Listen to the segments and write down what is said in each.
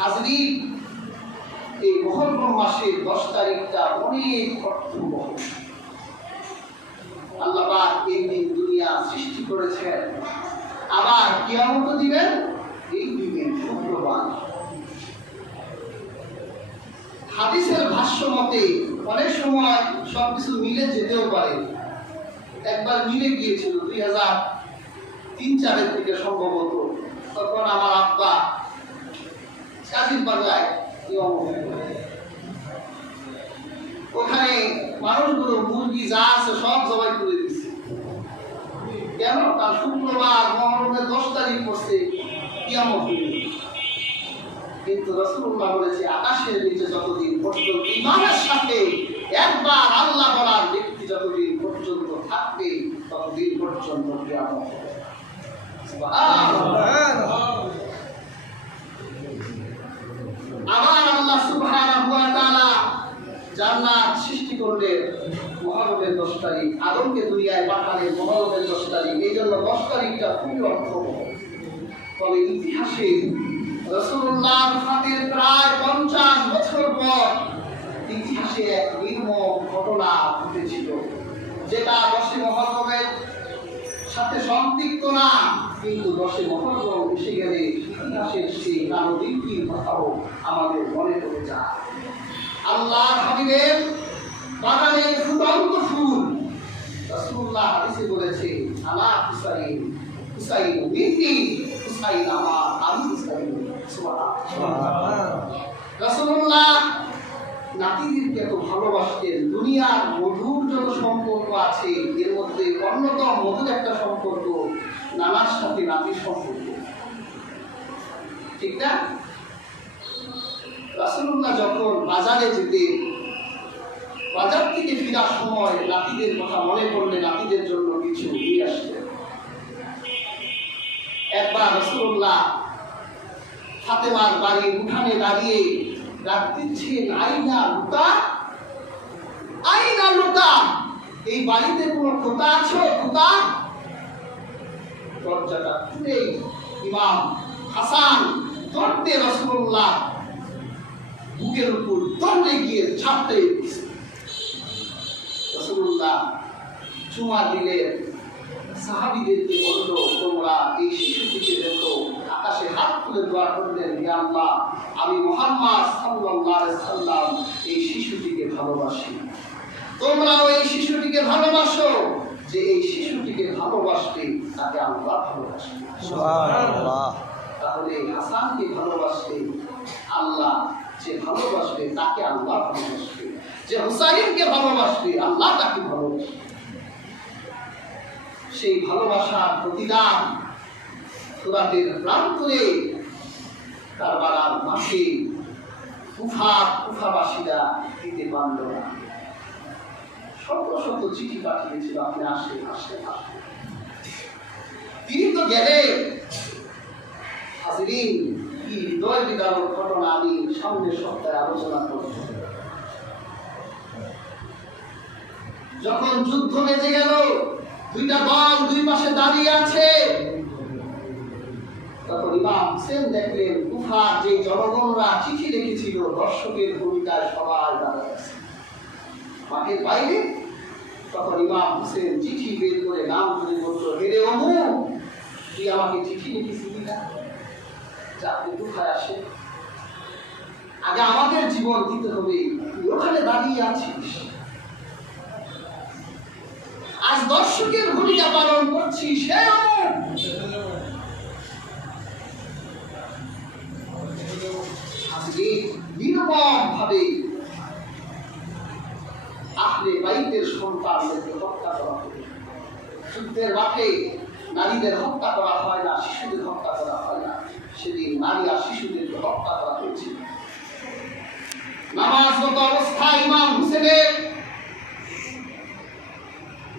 হাজরিন, এই মুহররম মাসের 10 তারিখটা অনেক অর্থবহ। আল্লাহ পাক এই দিন দুনিয়া সৃষ্টি করেছেন, আবার কিয়ামত দিবেন এই দিনের শুক্রবার। হাদিসের ভাষ্য মতে অনেক সময় সবকিছু মিলে যেতেও পারে। একবার মিলে গিয়েছিল 2003-04 থেকে সম্ভবত। তখন আমার আব্বা কাজীর বাজায় ওখানে মানুষগুলো মুরগি যা আছে সব জবাই করে দিচ্ছে। কেন? কারণ শুক্রবার মুহররমের 10 তারিখ পড়ছে, কিয়ামত হইল। কিন্তু রাসূলুল্লাহ বলেছে, আকাশের নিচে যতদিন পর্যন্ত ঈমানের সাথে একবার আল্লাহ বলার ব্যক্তি যতদিন পর্যন্ত থাকবে ততদিন পর্যন্ত কিয়ামত হবে। সুবহানাল্লাহ। আবার আল্লাহ সুবহানাহু ওয়া তাআলা জান্নাত সৃষ্টি করলেন মুহররমের 10 তারিখ, আদমকে দুনিয়ায় পাঠালেন মুহররমের 10 তারিখ। এই জন্য 10 তারিখটা খুবই অর্থবহ। তবে ইতিহাসে রাসূলুল্লাহর ওফাতের প্রায় 50 বছর পর ইতিহাসে এক নির্মম ঘটনা ঘটেছিল, যেটা 10 মুহররমের সাথে সম্পৃক্ত না, কিন্তু 10 মুহররম এসে গেলে ইতিহাসের সেই কালদিনটির কথাও আমাদের মনে পড়ে যায়। আল্লাহর হাবিবের বাগানের ফুটন্ত ফুল, রাসূলুল্লাহ হাদিসে বলেছে, আলা হুসাইন, হুসাইন মিন্নি, হুসাইন আমার, আমি হুসাইন। সুবহানাল্লাহ। রাসূলুল্লাহ নাতিদেরকে এত ভালোবাসতেন। দুনিয়ার মধুর যত সম্পর্ক আছে এর মধ্যে অন্যতম মধুর একটা সম্পর্ক নানার সাথে নাতির সম্পর্ক, ঠিক না? রাসূলুল্লাহ যখন বাজারে যেতেন, বাজার থেকে ফেরার সময় নাতিদের কথা মনে পড়লে নাতিদের জন্য কিছু নিয়ে আসতেন। একবার রাসূলুল্লাহ ফাতেমার বাড়ির উঠানে দাঁড়িয়ে ডাক দিচ্ছেন, আইনা লুকা, আইনা লুকা, এই বাড়িতে কোনো খোকা আছো? খোকা। দরজাটা খুলে ইমাম হাসান দৌড়তে রাসূলুল্লাহ বুকের উপর দৌড়ে গিয়ে ছাড়তে রাসূলুল্লাহ চুমা দিলেন। সাহাবীদেরকে বলল, তোমরা এই শিশুটিকে দেখো। আকাশে হাত তুলে দোয়া করলেন, হে আল্লাহ, আমি মুহাম্মদ সাল্লাল্লাহু আলাইহি সাল্লাম এই শিশুটিকে ভালোবাসি, তোমরাও এই শিশুটিকে ভালোবাসো। যে এই শিশুটিকে ভালোবাসবে তাকে আল্লাহ ভালোবাসবে। সুবহানাল্লাহ। তাহলে হাসানকে ভালোবাসবে আল্লাহ, যে ভালোবাসবে তাকে আল্লাহ ভালোবাসবে। যে হুসাইনকে ভালোবাসবে আল্লাহ তাকে ভালোবাসবে। সেই ভালোবাসার প্রতিদান ফুরাতের প্রান্তরে কারবালার মাঠে কুফাবাসীরা দিতে পারল না। শত শত চিঠি পাঠিয়েছিল, আপনি আসেন আসেন আসেন। তিনি তো গেলেন। হাজরিন, কি হৃদয় বিদারক ঘটনা আমি সামনের সপ্তাহে আলোচনা করব। যখন যুদ্ধ বেজে গেল, দুইটা দল দুই পাশে দাঁড়িয়ে আছে, তখন ইমাম হোসেন দেখলেন কুফার যে জনগণরা চিঠি লিখেছিল দর্শকের ভূমিকায় সবাই দাঁড়িয়ে আছে মাঠের বাইরে। তখন ইমাম হোসেন চিঠি বের করে নাম ধরে বলল, হেরে অমুক, তুই আমাকে চিঠি লিখেছিলি না? আপনি কোথায় আসে? আগে আমাদের জীবন দিতে হবে, তুই ওখানে দাঁড়িয়ে আছিস। আজ দর্শকের ভূমিকা পালন করছি, সে আজকে নির্মম ভাবে আহলে বাইতের সন্তানদেরকে হত্যা করা হবে। যুদ্ধের মাঠে নারীদের হত্যা করা হয় না, শিশুদের হত্যা করা হয় না। সেদিন নারী আর শিশুদেরকে হত্যা করা হয়েছিল। নামাজরত অবস্থায় ইমাম হোসেনের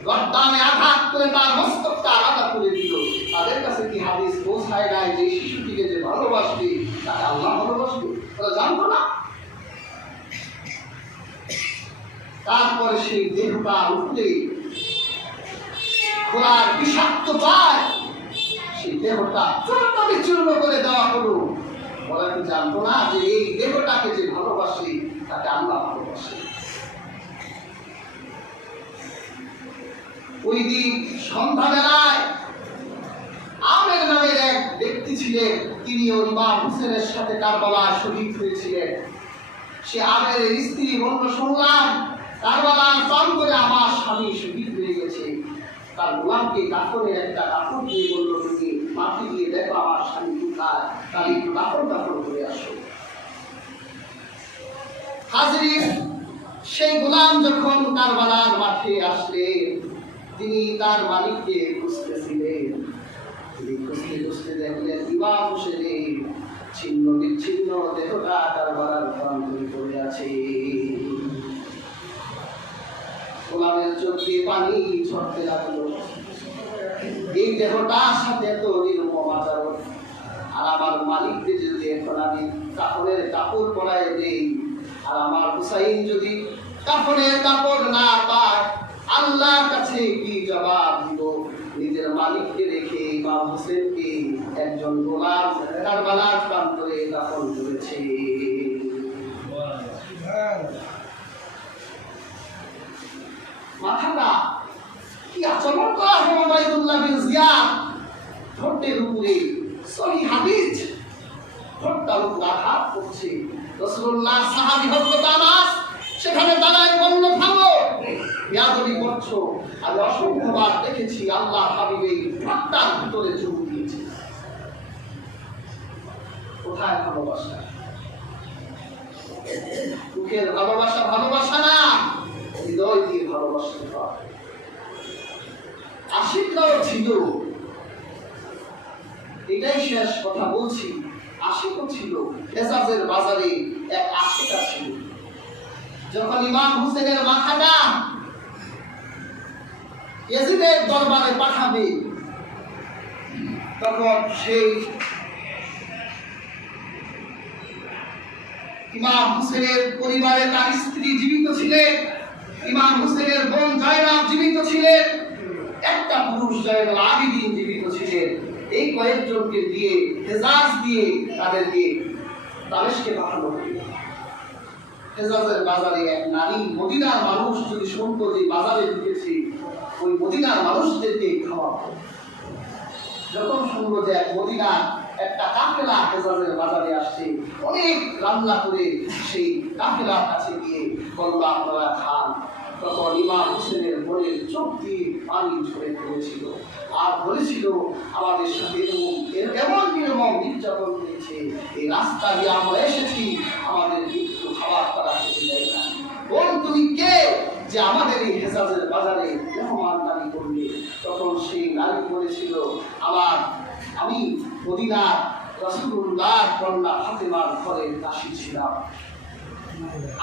গর্দানে আঘাত করে তার মস্তকটা আলাদা করে দিল। তাদের কাছে কি হাদিস পৌঁছায় নাই যে শিশুটিকে যে ভালোবাসবে তাকে আল্লাহ ভালোবাসবে? তারা জানতো না। তারপরে সেই দেহটা উঠলে ঘোড়ার বিষাক্ত পায়, সেই দেহটা চূর্ণ বিচূর্ণ করে দেওয়া হলো। ওরা কি জানতো না যে এই দেহটাকে যে ভালোবাসে তাকে আল্লাহ ভালোবাসে? ওই দিন সন্ধ্যাবেলায় আমের নামের এক ব্যক্তি ছিলেন, তিনি ইমাম হোসেনের সাথে কারবালায় শহীদ হয়েছিলেন। সে আমের স্ত্রী বলল, শুনলাম কারবালার প্রাণ করে আমার স্বামী শহীদ হয়ে গেছে। তার গোলামকে কাফনের একটা কাপড় দিয়ে বলল, তুমি মাটি দিয়ে দেখো আমার স্বামী কোথায়, তার একটু কাপড় করে আসো। হাজির, সেই গোলাম যখন কারবালার মাঠে আসলেন, তিনি তার মালিককে খুঁজতেছিলেন। তিনি খুঁজতে খুঁজতে দেখলেন ইমাম হোসেনের ছিন্ন বিচ্ছিন্ন দেহটা কারবালার প্রান্তরে পড়ে আছে। গোলামের চোখ দিয়ে পানি ঝরতে লাগলো। এই দেহটার সাথে এত নির্মম আচরণ, আর আমার মালিককে যদি এখন আমি কাপড়ের কাপড় পরায় দেই, আর আমার হুসাইন যদি কাপড়ের কাপড় না পায়, আল্লাহর কাছে কি জবাব দিব? নিজের মালিককে রেখে ইমাম হোসেনকে একজন গোলাম কারবালার প্রান্তরে দাফন করেছে। মাথাটা কি আচরণ করা হয় ওবাইদুল্লাহ বিন জিয়াদ, ঠোঁটের উপরে সহিহ হাদিস, ঠোঁটটার উপর আঘাত করছে। রাসূলুল্লাহ সাহাবী হযরত আনাস সেখানে দাঁড়ায় বলল, থামো, বেয়াদবি করছো। আমি অসংখ্যবার দেখেছি আল্লাহ হাবিবের ঠোঁটটার ভিতরে চুমু দিয়েছে। কোথায় ভালোবাসা? মুখের ভালোবাসা ভালোবাসা না, হৃদয় দিয়ে ভালোবাসতে হয়। আশিকরাও ছিল, এটাই শেষ কথা বলছি। আশিকও ছিল। হেজাজের বাজারে এক আশিকা ছিল। যখন ইমাম হোসেনের মাথাটা ইয়াজিদের দরবারে পাঠাবে, তখন সেই ইমাম হোসেনের পরিবারে তার স্ত্রী জীবিত ছিলেন, ইমাম হোসেনের বোন জয়নাব জীবিত ছিলেন, একটা পুরুষ জয়নুল আবিদিন জীবিত ছিলেন। এই কয়েকজনকে দিয়ে হেজাজ দিয়ে তাদেরকে দামেস্কে পাঠানো হলো। হেজাজের বাজারে এক নারী, মদিনার মানুষ যদি শুনতো যে বাজারে ঢুকেছে, ওই মদিনার মানুষদেরকে খাওয়াবো। যখন শুনলো যে এক মদিনার একটা কাফেলা হেজাজের বাজারে আসছে, অনেক রান্না করে সেই কাফেলার কাছে গিয়ে বলল, আপনারা খান। তখন ইমাম হোসেনের বোনের চোখ দিয়ে পানি ঝরে পড়েছিল, আর বলেছিল, আমাদের সাথে এমন নির্মম নির্যাতন হয়েছে, এই রাস্তা দিয়ে আমরা এসেছি, আমাদের একটু খাবার তারা খেতে দেয় না। বোন, তুমি কে যে আমাদের এই হেজাজের বাজারে মেহমানদারি করবে? তখন সেই নারী বলেছিল, আমি মদিনার রাসূলুল্লাহর কন্যা ফাতেমার ঘরের দাসী ছিলাম।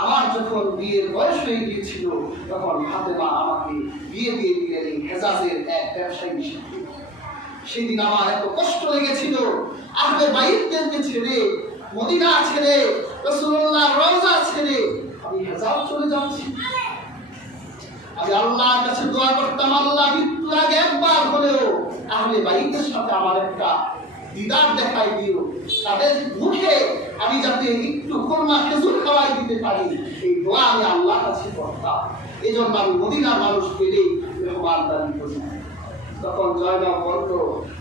আমার যখন বিয়ের বয়স হয়ে গিয়েছিল, তখন ফাতেমা আমাকে বিয়ে দিয়ে দিলেন এই হেজাজের এক ব্যবসায়ীর সাথে। সেদিন আমার এত কষ্ট লেগেছিল, আহলে বাইতদেরকে ছেড়ে, মদিনা ছেড়ে, রাসূলুল্লাহর রওজা ছেড়ে আমি হেজাজ চলে যাচ্ছি। আমি আল্লাহর কাছে দোয়া করতাম, আল্লাহ মৃত্যুর আগে একবার হলেও আহলে বাইতের সাথে আমার একটা দিদার দেখাই দিও, তাদের মুখে আমি যাতে একটু খুরমা খেজুর খাওয়াই দিতে পারি, এই দোয়া আমি আল্লাহর কাছে করতাম। এই জন্য আমি মদিনার মানুষ পেলেই মেহমানদারি করি। তখন জয়নব বলল,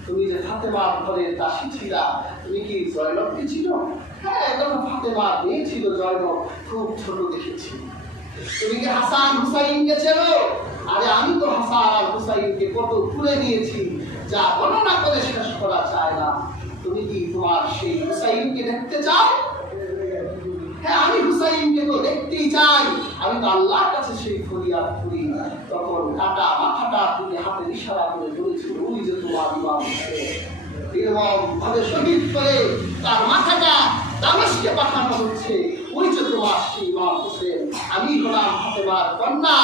তুমি যে ফাতেমার ঘরের দাসী ছিলা, তুমি কি জয়নবকে ছিল? হ্যাঁ, তখন ফাতেমার মেয়ে ছিল জয়নব, খুব ছোট দেখেছি। তুমি কি হাসান হুসাইনকে চেনো? আরে আমি তো হাসান আর হুসাইনকে কত তুলে নিয়েছি, যা গণনা করে শেষ করা যায় না। তুমি কি তোমার সেই হুসাইনকে দেখতে চাও? হ্যাঁ, আমি হুসাইনকে তো দেখতেই চাই, আমি তো আল্লাহর কাছে সেই ফরিয়াদ করি। তখন কাটা মাথাটা তুমি হাতে ইশারা করে বলেছিল, ওই যে তোমার ইমাম হোসেন নির্মম ভাবে শহীদ করে তার মাথাটা দামেস্কে পাঠানো হচ্ছে, ওই যে তোমার সেই ইমাম হোসেন। আমি হলাম ফাতেমার কন্যা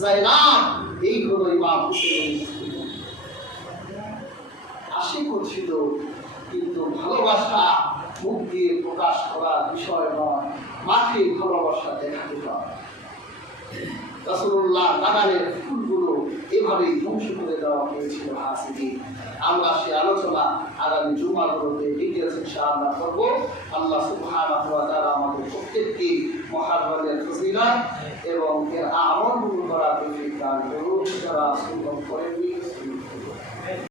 জায়নাব, এই হলো ইমাম হোসেন। আশিকও ছিল, কিন্তু ভালোবাসা মুখ দিয়ে প্রকাশ করার বিষয় নয়, মাঠে ভালোবাসা দেখাতে হয়। রাসূলুল্লাহ বাগানের ফুলগুলো এভাবেই ধ্বংস করে দেওয়া হয়েছিল হাসিদি। আমরা সে আলোচনা ইনশাআল্লাহ করব। আল্লাহ সুবহানাহু ওয়া তাআলা আমাদের প্রত্যেককে মুহররমের ফজিলত এবং এর আমল করার তৌফিক দান করুন। যারা সুন্নত করেননি